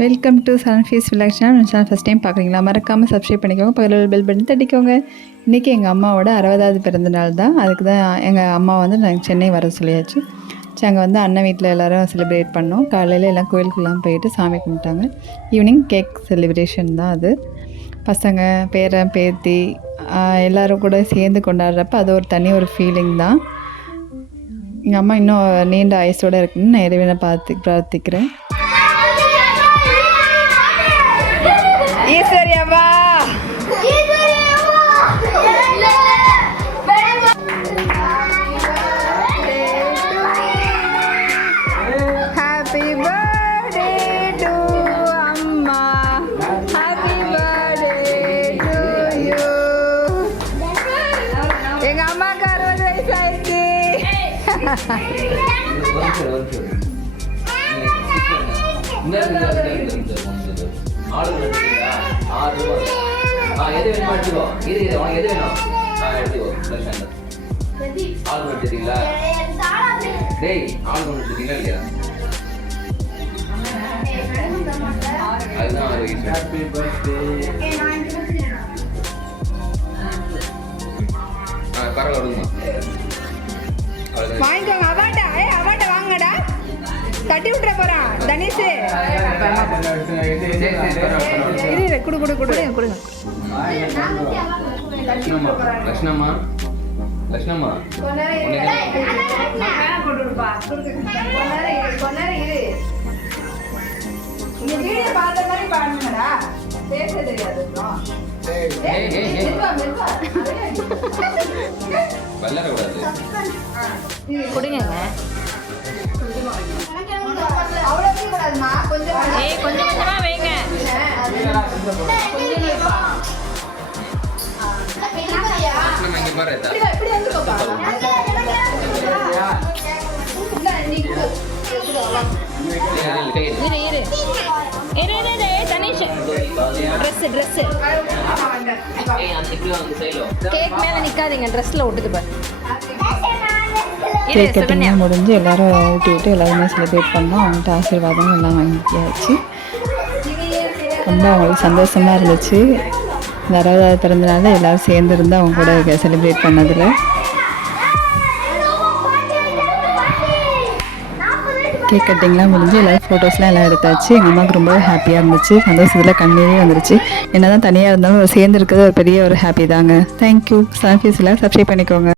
Welcome to Sunfeast vlog channel channel first time பார்க்குறீங்களா மறக்காமல் subscribe பண்ணிக்கோங்க. பக்கத்தில் பெல் பட்டன் தட்டிக்கோங்க. இன்றைக்கி எங்கள் அம்மாவோட அறுபதாவது பிறந்த நாள் தான். அதுக்கு தான் எங்கள் அம்மா வந்து நாங்கள் சென்னை வர சொல்லியாச்சு. சரி அங்கே வந்து அண்ணன் வீட்டில் எல்லோரும் செலிப்ரேட் பண்ணோம். காலையில் எல்லாம் கோயிலுக்குலாம் போயிட்டு சாமி கும்பிட்டாங்க. ஈவினிங் கேக் செலிப்ரேஷன் தான் அது. பசங்க பேரன் பேத்தி எல்லோரும் கூட சேர்ந்து கொண்டாடுறப்ப அது ஒரு தனி ஒரு ஃபீலிங் தான். எங்கள் அம்மா இன்னும் நீண்ட ஆயுசோடு இருக்குன்னு நான் இறைவனை பார்த்து பிரார்த்திக்கிறேன். அம்மாக்கு அறுபது வயசு ஆயிடுச்சு. எது வேணுமோ எடுத்துக்கோ இது இது உனக்கு எது வேணும் எடுத்துக்கோ ஆள் கொண்டு எடுத்துட்டீங்களா டேய் ஆள் கொண்டு எடுத்துட்டீங்களா இல்லையா அதுதான் ஆறு வயசு விடுங்க அவ்வளோதான் வாங்கிக்கோங்க அவாட்ட ஏ அவாட்ட வாங்கடா தட்டி விட்டுற போறான் தனீஷ். இரு, குடு குடு குடு. கொடுங்க லக்ஷ்ணம்மா லக்ஷ்ணம்மா. ஏய், ஏய், ஏய். வளரக்கூடாது கொடுங்க ஏய் கொஞ்சம் கொஞ்சமா வைங்க ஏய், கை எடு. இரு இரு இரு இரு இரு ட்ரெஸ் ட்ரெஸ். கேக் மேல நிக்காதீங்க ட்ரெஸ்ல ஒட்டுது பாரு. கேக் கட்டிங்லாம் முடிஞ்சு எல்லாரும் ஊட்டி விட்டு எல்லாருமே செலிப்ரேட் பண்ணோம். அவங்கள்ட்ட ஆசீர்வாதம் எல்லாம் வாங்கியாச்சு ரொம்ப அவங்களுக்கு சந்தோஷமாக இருந்துச்சு. இந்த அறுபதாவது பிறந்தநாள் எல்லாரும் சேர்ந்து இருந்து அவங்க கூட செலிப்ரேட் பண்ணதில். கேக் கட்டிங்லாம் முடிஞ்சு எல்லோரும் ஃபோட்டோஸ்லாம் எல்லாம் எடுத்தாச்சு. எங்கள் அம்மாவுக்கு ரொம்ப ஹாப்பியாக இருந்துச்சு. சந்தோஷத்தில் கண்ணீரே வந்துருச்சு. என்ன தான் தனியாக இருந்தாலும் சேர்ந்து இருக்கிறது ஒரு பெரிய ஒரு ஹாப்பி தாங்க. தேங்க்யூ சன்ஃபீஸில் சப்ஸ்கிரைப் பண்ணிக்கோங்க.